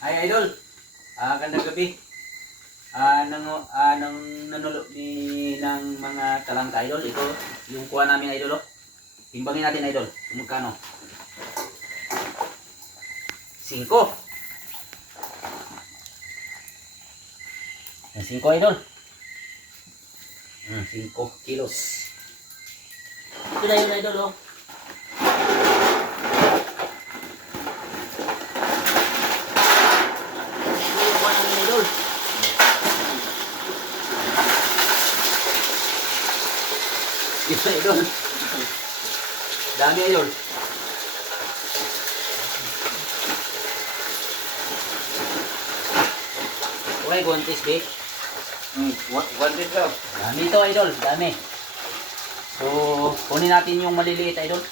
Hi idol, gandang gabi. Nang nanulo ng mga talangka idol. Ito yung kuha namin idol. Oh. Timbangin natin idol. Kung magkano? 5. Yan 5 idol. 5 kilos. Ito na yun idol. Oh. Ito yung kuha namin idol. Ito idol. Dami idol. Okay, gontis be. One din daw. Dami ito idol, dami. So, kunin natin yung maliliit idol.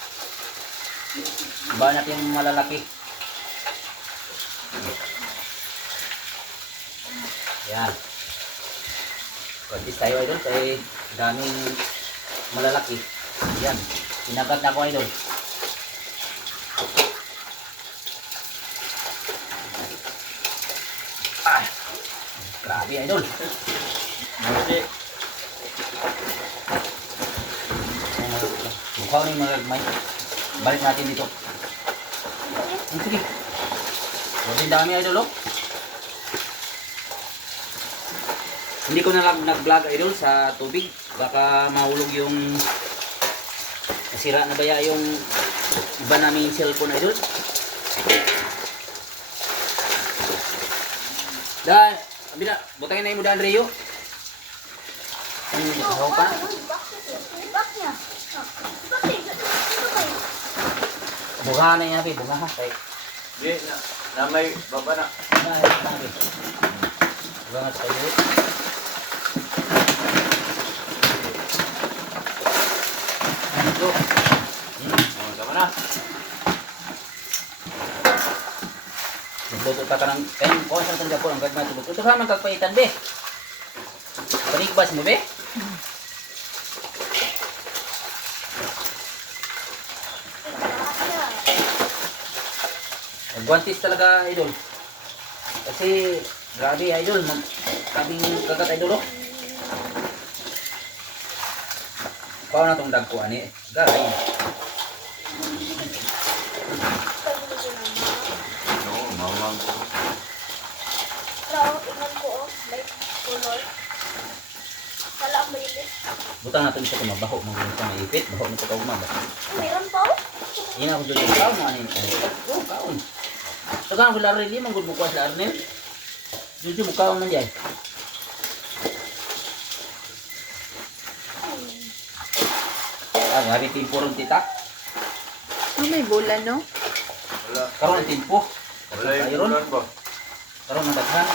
Iba natin yung malalaki. Yan. Gontis tayo idol, kaya daming malalaki. Yan. Pinagat na ko idol. Grabe idol. Kasi, Mukha na yung malagmay. Balik natin dito. Sige. Grabe dami idol oh. Hindi ko na nag-vlog idol sa tubig. Baka mahulog yung nasira na baya yung iba naming cellphone idol. Dan, abila, butangin na yung mudahan Rio. Ano pa? Bunga na yan, bunga ha. di na may baba na. Bunga sa kayo. Ito. Tama na. Nagluto ka ng kain ko sa tanda po ang gagmay tubig. Ito ka man kagpaitan be. Panigbas mo be. Guantis talaga idol. Kasi grabe idol, kaming kagat idol oh. Pao na tong dagko ani. Garay. No, mawang ko. Ingat ko, like color. Kala ang bayilis. Butang natin sa kumabaho, mga sa maipit, baho na sa kauma ba. Meron pa oh. Ina ko dito kaon mo ani. Oh, kaon. Tagang ko laro di manggod mo kuha sa Arnel. Dito mo kaon man diay. Hari timpo ron tita. Oh, may bola, no? Wala. Karon ang timpo. Wala yung Karon. ulan ba? Karon ang daghan.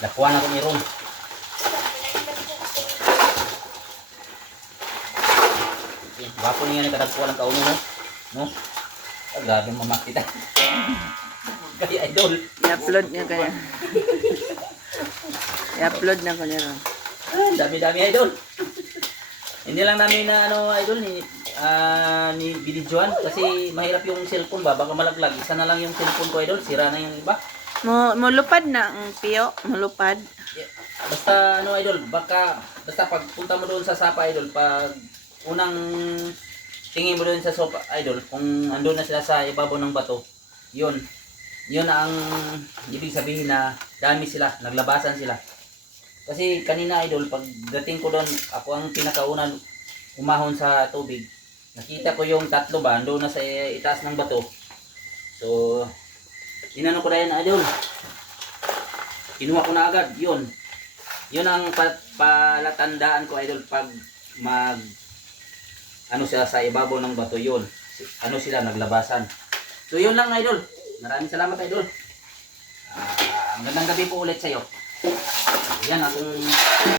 Dakuha na ko ni Ron. Bapo niya na kadagkuha lang kauno no. No? Grabe mamakita. Kaya idol. I-upload niya kaya. I-upload na ko nila. Dami-dami idol. Hindi lang namin na ano idol ni binidyoan kasi mahirap yung cellphone ba baka malaglag. Isa na lang yung cellphone ko idol, sira na yung iba. Mulupad na ang piyo. Mulupad. Yeah. Basta ano idol, basta pag punta mo doon sa Sapa idol, pag unang tingin mo doon sa sopa idol, kung andun na sila sa ibabaw ng bato, yun ang ibig sabihin na dami sila, naglabasan sila. Kasi kanina idol, pag dating ko doon, ako ang pinakauna umahon sa tubig. Nakita ko yung tatlo ba, andun na sa itaas ng bato. So, inano ko na yan idol. Kinuha ko na agad, yun. Yun ang palatandaan ko idol pag ano sila sa ibabaw ng bato yun. Ano sila naglabasan. So yun lang idol. Maraming salamat idol. Magandang gabi po ulit sa iyo. Yan atong